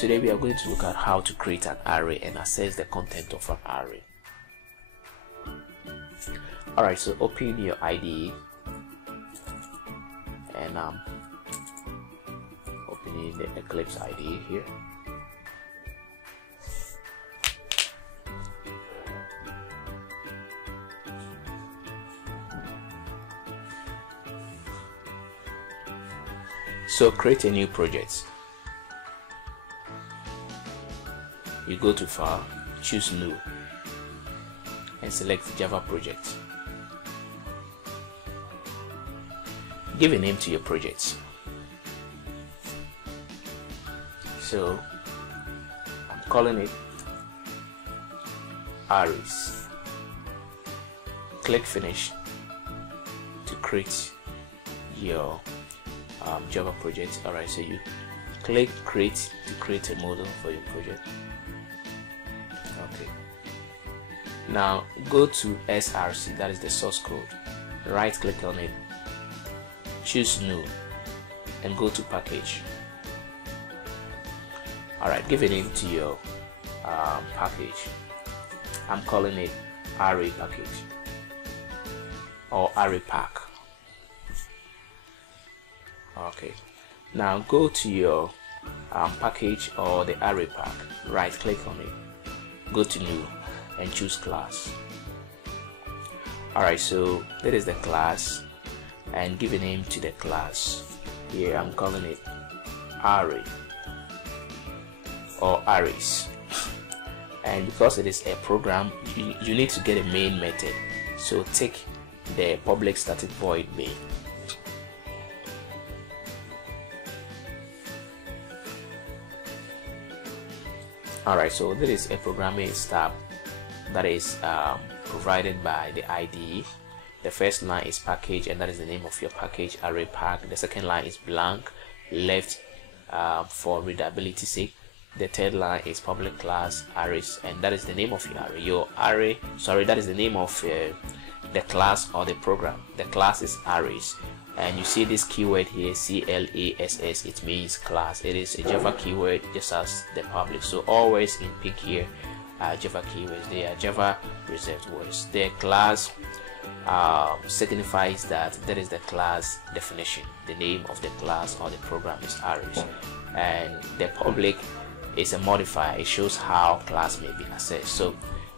Today we are going to look at how to create an array and access the content of an array. Alright, so open your IDE and opening the Eclipse IDE here. So create a new project. You go to File, choose New, and select Java project. Give a name to your project. So I'm calling it Arrays. Click Finish to create your Java project. Alright, so you click Create to create a model for your project. Okay. Now go to SRC, that is the source code. Right click on it, choose New, and go to Package. Alright, give a name to your package. I'm calling it Array Package or Array Pack. Okay, now go to your package or the array pack, right click on it, go to New, and choose Class. Alright, so that is the class, and give a name to the class. Here I'm calling it Array or Arrays. And because it is a program, you need to get a main method, so take the public static void main. Alright, so there is a programming step that is provided by the IDE. The first line is package, and that is the name of your package, array pack. The second line is blank, left for readability sake. The third line is public class arrays, and that is the name of your array. Your array, sorry, that is the name of the class or the program. The class is arrays. And you see this keyword here, CLASS, it means class. It is a Java keyword, just as the public. So always in pink here are Java keywords. They are Java reserved words. The class signifies that is the class definition. The name of the class or the program is arrays. And the public is a modifier. It shows how class may be accessed. So,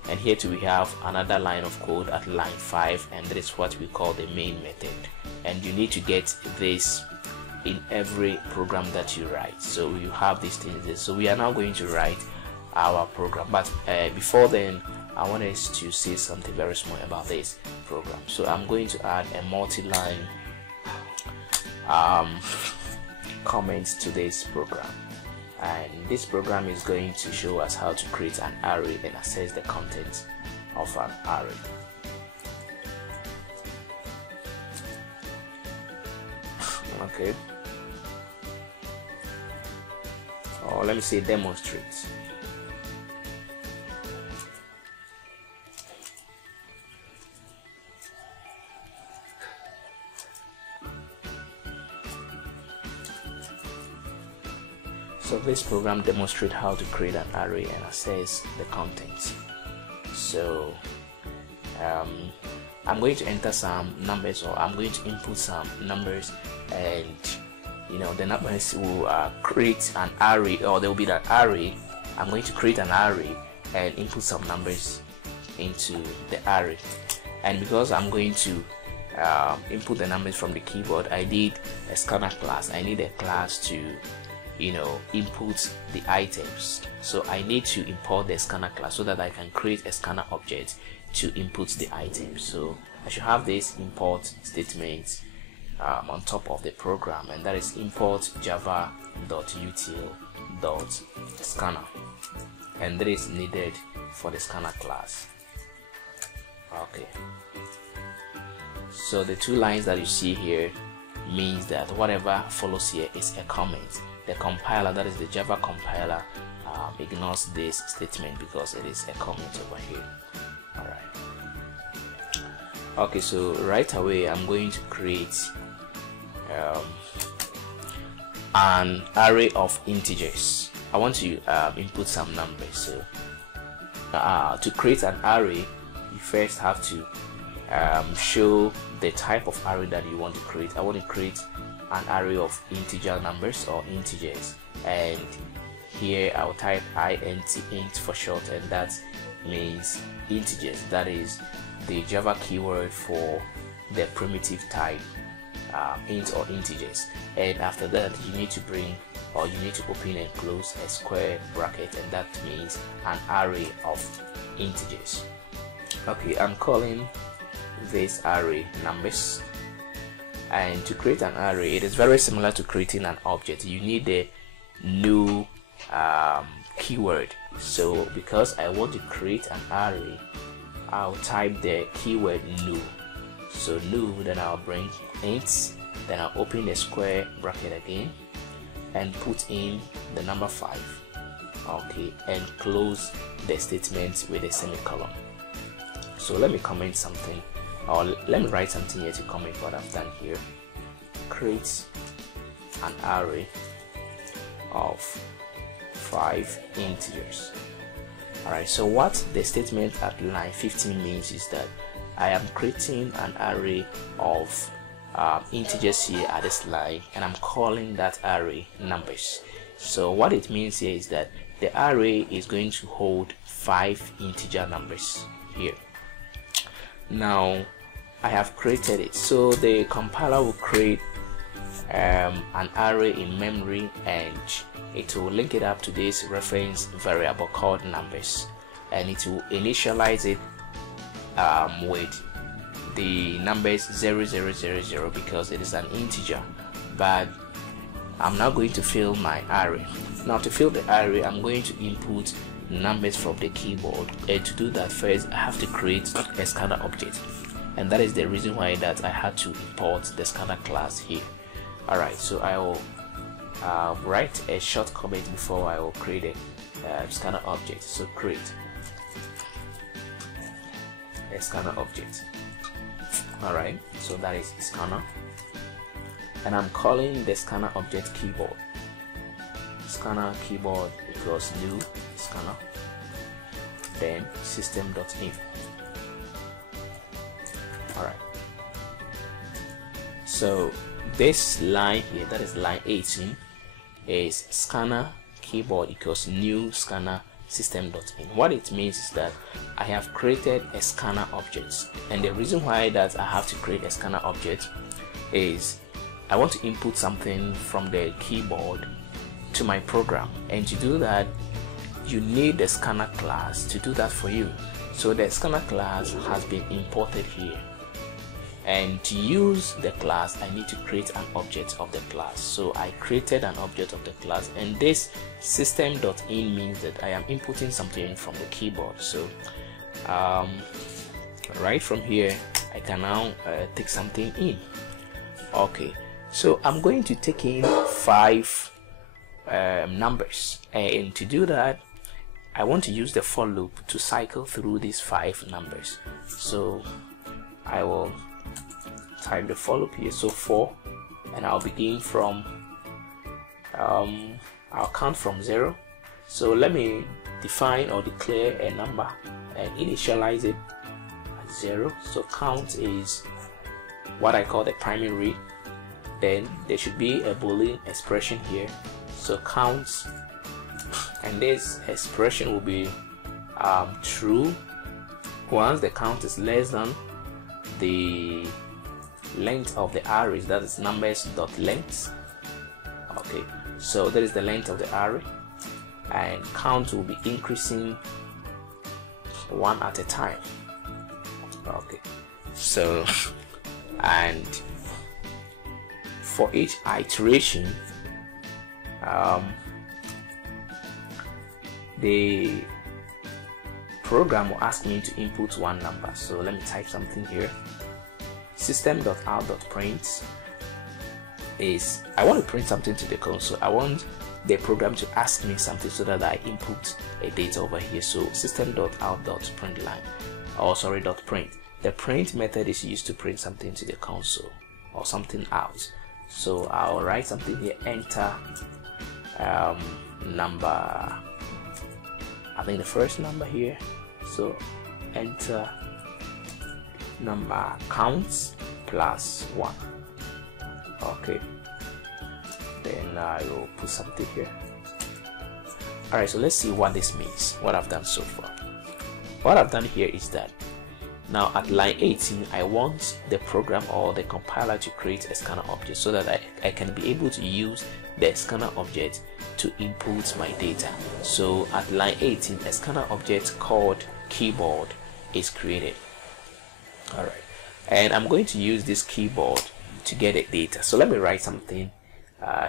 and here too we have another line of code at line 5, and that is what we call the main method. And you need to get this in every program that you write. So you have these things there. So we are now going to write our program, but before then I want us to say something very small about this program. So I'm going to add a multi-line comment to this program, and this program is going to show us how to create an array and access the contents of an array. Okay, or let me say demonstrate. So this program demonstrates how to create an array and access the contents. So I'm going to enter some numbers, or I'm going to input some numbers, and the numbers will create an array, or there will be that array. I'm going to create an array and input some numbers into the array. And because I'm going to input the numbers from the keyboard, I need a scanner class. I need a class to input the items. So I need to import the scanner class so that I can create a scanner object to input the items. So I should have this import statement on top of the program, and that is import java.util.scanner, and that is needed for the scanner class. Okay, so the two lines that you see here means that whatever follows here is a comment. The compiler, that is the Java compiler, ignores this statement because it is a comment over here. Alright, okay, so right away I'm going to create an array of integers, I want to input some numbers. So to create an array, you first have to show the type of array that you want to create. I want to create an array of integer numbers or integers, and here I'll type int for short, and that means integers. That is the Java keyword for the primitive type int or integers. And after that, you need to bring, or you need to open and close a square bracket, and that means an array of integers. Okay, I'm calling this array numbers. And to create an array, it is very similar to creating an object. You need the new keyword. So because I want to create an array, I'll type the keyword new. So new, then I'll bring int, then I'll open the square bracket again and put in the number 5. Okay, and close the statement with a semicolon. So let me comment something, or let me write something here to comment what I've done here. Create an array of 5 integers. Alright, so what the statement at line 15 means is that I am creating an array of integers here at this line, and I'm calling that array numbers. So what it means here is that the array is going to hold 5 integer numbers here. Now I have created it, so the compiler will create an array in memory, and it will link it up to this reference variable called numbers, and it will initialize it with the numbers 0000 because it is an integer. But I'm now going to fill my array. Now to fill the array, I'm going to input numbers from the keyboard, and to do that first I have to create a scanner object, and that is the reason why that I had to import the scanner class here. Alright, so I will write a short comment before I will create a scanner object. So create a scanner object. Alright, so that is scanner, and I'm calling the scanner object keyboard. Scanner keyboard equals new scanner, then system.in. Alright, so this line here, that is line 18, is scanner keyboard equals new scanner system.in. What it means is that I have created a scanner object, and the reason why that I have to create a scanner object is I want to input something from the keyboard to my program, and to do that you need the scanner class to do that for you. So the scanner class has been imported here, and to use the class I need to create an object of the class. So I created an object of the class, and this system.in means that I am inputting something from the keyboard. So right from here I can now take something in. Okay, so I'm going to take in 5 numbers, and to do that I want to use the for loop to cycle through these 5 numbers. So I will type the for loop here, so 4, and I'll begin from I'll count from 0. So let me define or declare a number and initialize it at 0. So count is what I call the primary read. Then there should be a Boolean expression here, so count, and this expression will be true once the count is less than the length of the array, that is numbers.length. Okay, so that is the length of the array, and count will be increasing 1 at a time. Okay, so and for each iteration the program will ask me to input one number. So let me type something here. System.out.print is I want to print something to the console. I want the program to ask me something so that I input a data over here. So system.out.println, or sorry, .print. The print method is used to print something to the console or something out. So I'll write something here, enter number, I think the first number here. So enter number counts plus 1. Okay, then I will put something here. Alright, so let's see what this means, what I've done so far. What I've done here is that now at line 18 I want the program or the compiler to create a scanner object so that I can be able to use the scanner object to input my data. So at line 18 a scanner object called keyboard is created. Alright, and I'm going to use this keyboard to get the data. So let me write something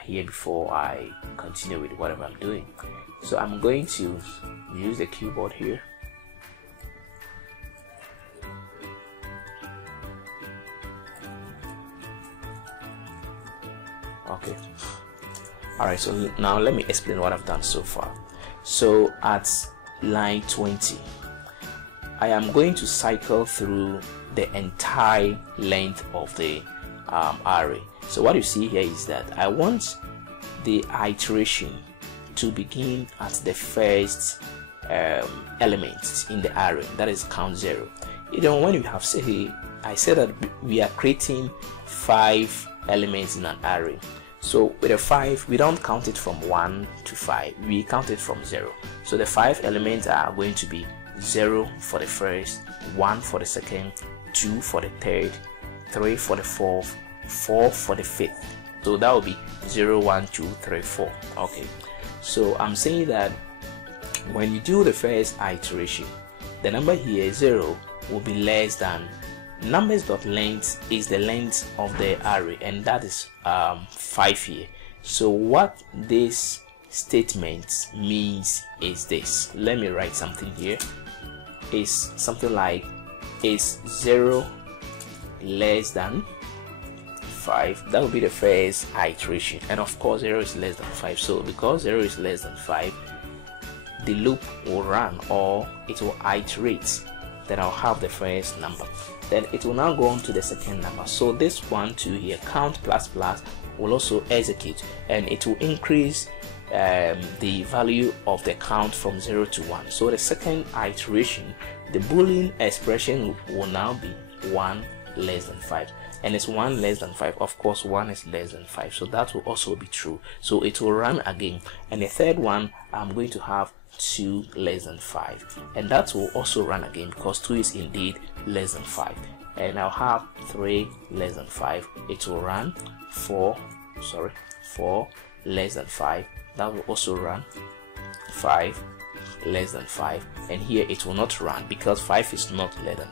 here before I continue with whatever I'm doing. So I'm going to use the keyboard here. Okay. Alright, so now let me explain what I've done so far. So at line 20 I am going to cycle through the entire length of the array. So what you see here is that I want the iteration to begin at the first element in the array, that is count 0. You know, when you have I said that we are creating 5 elements in an array. So with a 5 we don't count it from 1 to 5, we count it from 0. So the 5 elements are going to be 0 for the first, 1 for the second, 2 for the third, 3 for the fourth, 4 for the fifth. So that will be 0, 1, 2, 3, 4. Okay, so I'm saying that when you do the first iteration, the number here 0 will be less than numbers.length is the length of the array, and that is 5 here. So what this statement means is this. Let me write something here. Is something like, is 0 less than 5? That will be the first iteration, and of course 0 is less than 5. So because 0 is less than 5, the loop will run, or it will iterate. Then I'll have the first number, then it will now go on to the second number. So this 1, 2 here, count plus plus, will also execute, and it will increase the value of the count from 0 to 1. So the second iteration, the Boolean expression will now be 1 less than 5, and it's 1 less than 5. Of course 1 is less than 5, so that will also be true. So it will run again, and the third one I'm going to have 2 less than 5, and that will also run again because 2 is indeed less than 5, and I'll have 3 less than 5. It will run 4 less than 5. That will also run 5 less than 5, and here it will not run because 5 is not less than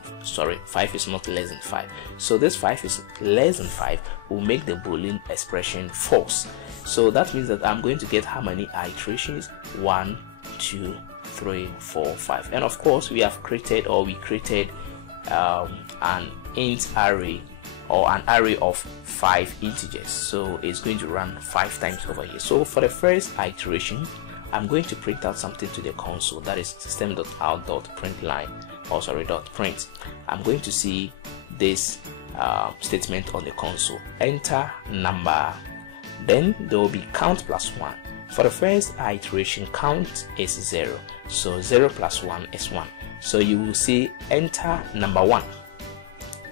5. So this 5 is less than 5 will make the Boolean expression false. So that means that I'm going to get how many iterations? 1, 2, 3, 4, 5, and of course we created an int array, or an array of 5 integers, so it's going to run 5 times over here. So for the first iteration I'm going to print out something to the console, that is system.out.println, .print. I'm going to see this statement on the console, enter number, then there will be count plus 1. For the first iteration, count is 0, so 0 plus 1 is 1. So you will see enter number 1.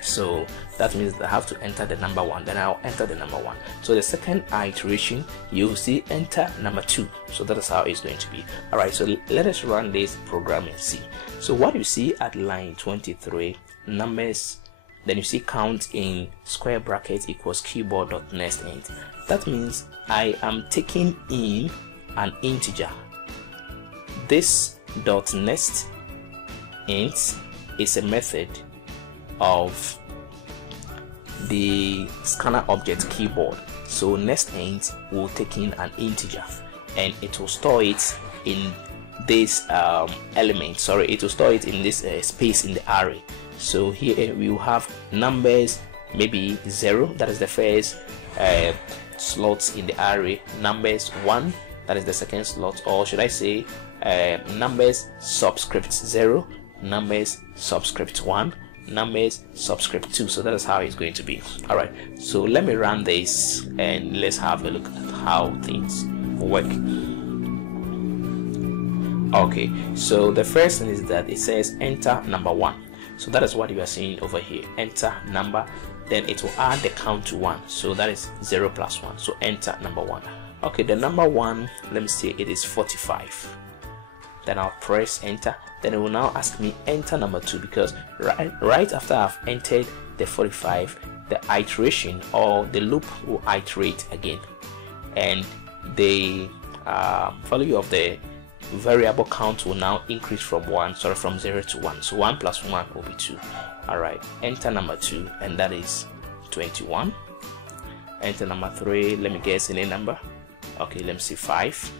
So that means I have to enter the number 1, then I'll enter the number 1. So the second iteration, you will see enter number 2. So that is how it's going to be. Alright, so let us run this program and see. So what you see at line 23, numbers, then you see count in square bracket equals keyboard.nestInt. That means I am taking in an integer. This .nestInt is a method of the scanner object keyboard. So nestInt will take in an integer, and it will store it in this element. It will store it in this space in the array. So here we will have numbers, maybe 0, that is the first slot in the array, numbers 1, that is the second slot, or should I say numbers subscript 0, numbers subscript 1, numbers subscript 2. So that is how it's going to be. Alright, so let me run this and let's have a look at how things work. Okay, so the first thing is that it says enter number 1. So that is what you are seeing over here. Enter number, then it will add the count to 1. So that is 0 plus 1. So enter number 1. Okay, the number 1, let me see, it is 45. Then I'll press enter. Then it will now ask me enter number 2, because right after I've entered the 45, the iteration or the loop will iterate again, and the value of the variable count will now increase from 0 to 1. So 1 plus 1 will be 2. Alright, enter number 2, and that is 21. Enter number 3, let me guess any number. Okay, let me see, 5.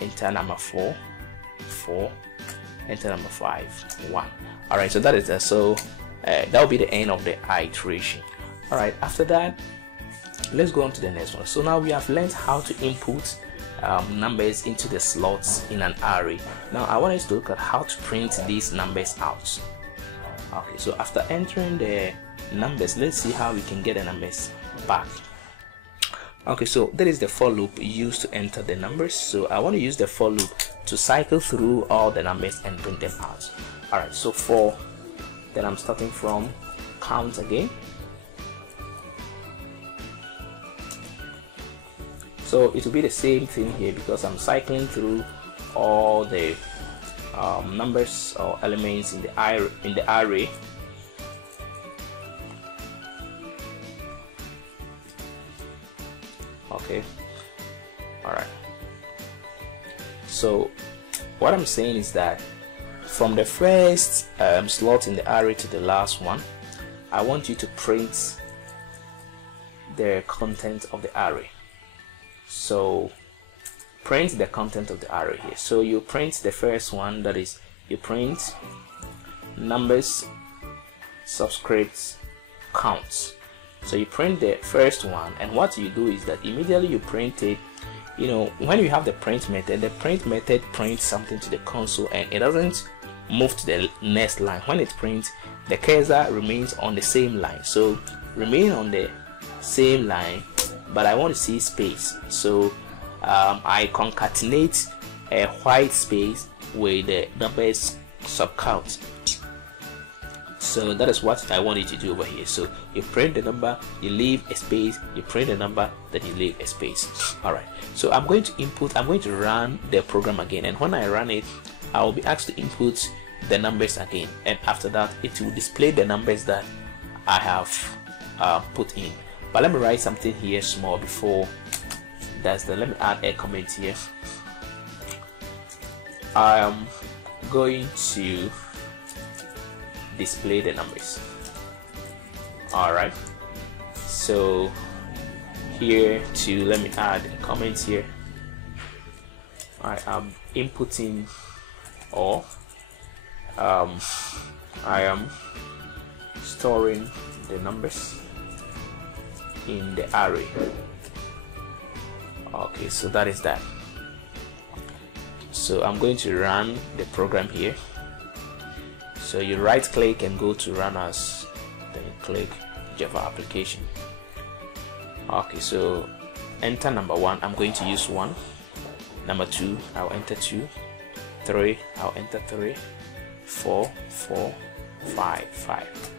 Enter number 4, 4. Enter number 5, 1. Alright, so that is that. So that will be the end of the iteration. Alright, after that, let's go on to the next one. So now we have learned how to input numbers into the slots in an array. Now I want us to look at how to print these numbers out. Okay, so after entering the numbers, let's see how we can get the numbers back. Okay, so that is the for loop used to enter the numbers. So I want to use the for loop to cycle through all the numbers and bring them out. Alright, so for then I'm starting from count again. So it will be the same thing here, because I'm cycling through all the numbers or elements in the array. Okay, all right. So what I'm saying is that from the first slot in the array to the last one, I want you to print the content of the array. So print the content of the array here. So you print the first one, that is, you print numbers, subscripts, counts. So you print the first one, and what you do is that immediately you print it. You know, when you have the print method prints something to the console, and it doesn't move to the next line. When it prints, the cursor remains on the same line. So remain on the same line, but I want to see space. So I concatenate a white space with the numbers subcount. So that is what I want you to do over here. So you print the number, you leave a space, you print the number, then you leave a space. Alright, so I'm going to run the program again, and when I run it, I will be asked to input the numbers again, and after that it will display the numbers that I have put in. But let me write something here small before that's let me add a comment here. I am going to display the numbers. Alright, so here too, let me add a comment here. I am inputting, or I am storing the numbers in the array. Okay, so that is that. So I'm going to run the program here. So you right click and go to run as, then you click Java application. Okay, so enter number 1, I'm going to use 1. Number 2, I'll enter 2. 3, I'll enter 3. 4, 4, 5, 5.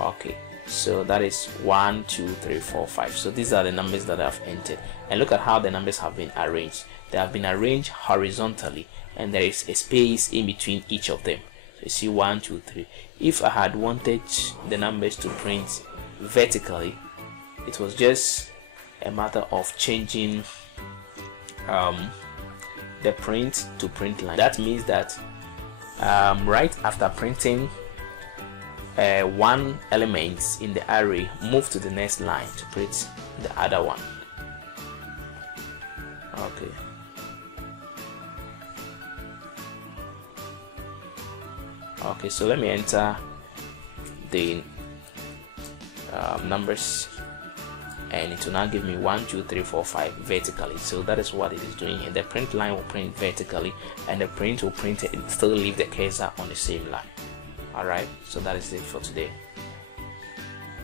Okay, so that is 1, 2, 3, 4, 5. So these are the numbers that I've entered, and look at how the numbers have been arranged. They have been arranged horizontally, and there is a space in between each of them. So you see 1, 2, 3. If I had wanted the numbers to print vertically, it was just a matter of changing the print to print line. That means that right after printing one element in the array, move to the next line to print the other one. Okay. Okay, so let me enter the numbers, and it will now give me 1, 2, 3, 4, 5 vertically. So that is what it is doing here. The print line will print vertically, and the print will print it and still leave the cursor on the same line. Alright, so that is it for today.